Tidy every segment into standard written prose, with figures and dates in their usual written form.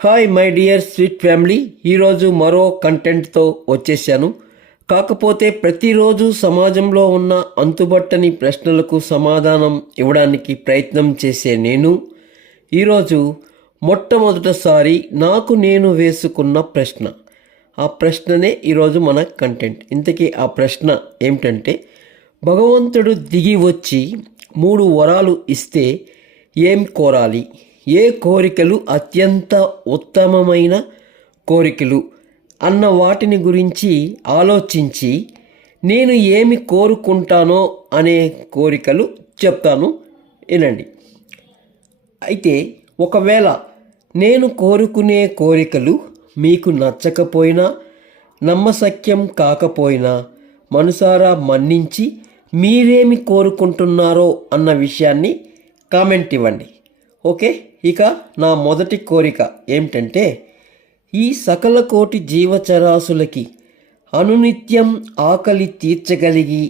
Hi my dear sweet family, ఈరోజు మరో కంటెంట్తో వచ్చేసాను. కాకపోతే ప్రతిరోజు సమాజంలో ఉన్న అంతుబట్టని ప్రశ్నలకు సమాధానం ఇవ్వడానికి ప్రయత్నం చేసే నేను ఈరోజు మొట్టమొదటిసారి నాకు నేను వేసుకున్న ప్రశ్న, ఆ ప్రశ్ననే ఈరోజు మన కంటెంట్. ఇంతకీ ఆ ప్రశ్న ఏమిటంటే, భగవంతుడు దిగి వచ్చి 3 వరాలు ఇస్తే ఏం కోరాలి? ఏ కోరికలు అత్యంత ఉత్తమమైన కోరికలు అన్న వాటిని గురించి ఆలోచించి నేను ఏమి కోరుకుంటానో అనే కోరికలు చెప్తాను, వినండి. అయితే ఒకవేళ నేను కోరుకునే కోరికలు మీకు నచ్చకపోయినా, నమ్మశక్యం కాకపోయినా మనసారా మన్నించి మీరేమి కోరుకుంటున్నారో అన్న విషయాన్ని కామెంట్ ఇవ్వండి. ఓకే, ఇక నా మొదటి కోరిక ఏమిటంటే, ఈ సకల కోటి జీవచరాశులకి అనునిత్యం ఆకలి తీర్చగలిగి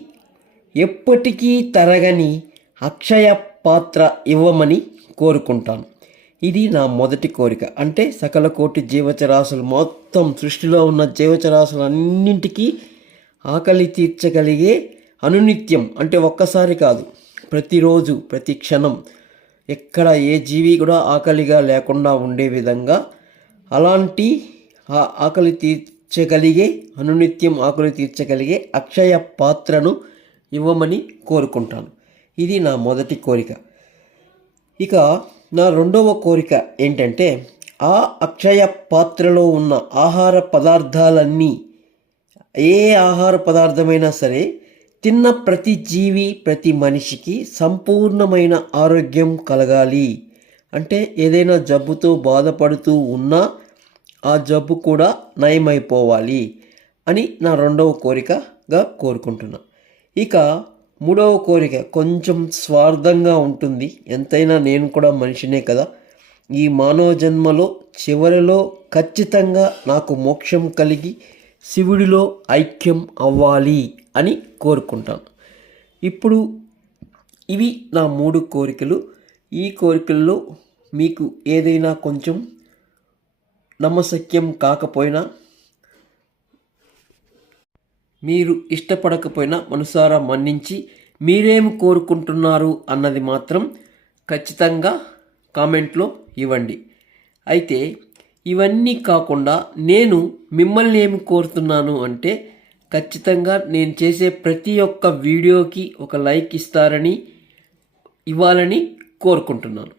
ఎప్పటికీ తరగని అక్షయ పాత్ర ఇవ్వమని కోరుకుంటాను. ఇది నా మొదటి కోరిక. అంటే సకల కోటి జీవచరాశులు, మొత్తం సృష్టిలో ఉన్న జీవచరాశులన్నింటికీ ఆకలి తీర్చగలిగే అనునిత్యం, అంటే ఒక్కసారి కాదు, ప్రతిరోజు ప్రతి క్షణం ఎక్కడ ఏ జీవి కూడా ఆకలిగా లేకుండా ఉండే విధంగా అలాంటి ఆకలి తీర్చగలిగే, అనునిత్యం ఆకలి తీర్చగలిగే అక్షయ పాత్రను ఇవ్వమని కోరుకుంటాను. ఇది నా మొదటి కోరిక. ఇక నా రెండవ కోరిక ఏంటంటే, ఆ అక్షయ పాత్రలో ఉన్న ఆహార పదార్థాలన్నీ, ఏ ఆహార పదార్థమైనా సరే, తిన్న ప్రతి జీవి, ప్రతి మనిషికి సంపూర్ణమైన ఆరోగ్యం కలగాలి. అంటే ఏదైనా జబ్బుతో బాధపడుతూ ఉన్నా ఆ జబ్బు కూడా నయమైపోవాలి అని నా రెండవ కోరికగా కోరుకుంటున్నా. ఇక మూడవ కోరిక కొంచెం స్వార్థంగా ఉంటుంది. ఎంతైనా నేను కూడా మనిషినే కదా. ఈ మానవ జన్మలో చివరిలో ఖచ్చితంగా నాకు మోక్షం కలిగి శివుడిలో ఐక్యం అవ్వాలి అని కోరుకుంటాను. ఇప్పుడు ఇవి నా 3 కోరికలు. ఈ కోరికల్లో మీకు ఏదైనా కొంచెం నమ్మశక్యం కాకపోయినా, మీరు ఇష్టపడకపోయినా మనసారా మన్నించి మీరేమి కోరుకుంటున్నారు అన్నది మాత్రం ఖచ్చితంగా కామెంట్లో ఇవ్వండి. అయితే ఇవన్నీ కాకుండా నేను మిమ్మల్ని ఏమి కోరుతున్నాను అంటే, ఖచ్చితంగా నేను చేసే ప్రతి ఒక్క వీడియోకి ఒక లైక్ ఇవ్వాలని కోరుకుంటున్నాను.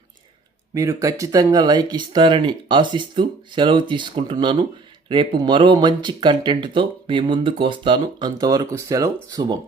మీరు ఖచ్చితంగా లైక్ ఇస్తారని ఆశిస్తూ సెలవు తీసుకుంటున్నాను. రేపు మరో మంచి కంటెంట్తో మీ ముందుకు వస్తాను. అంతవరకు సెలవు, శుభం.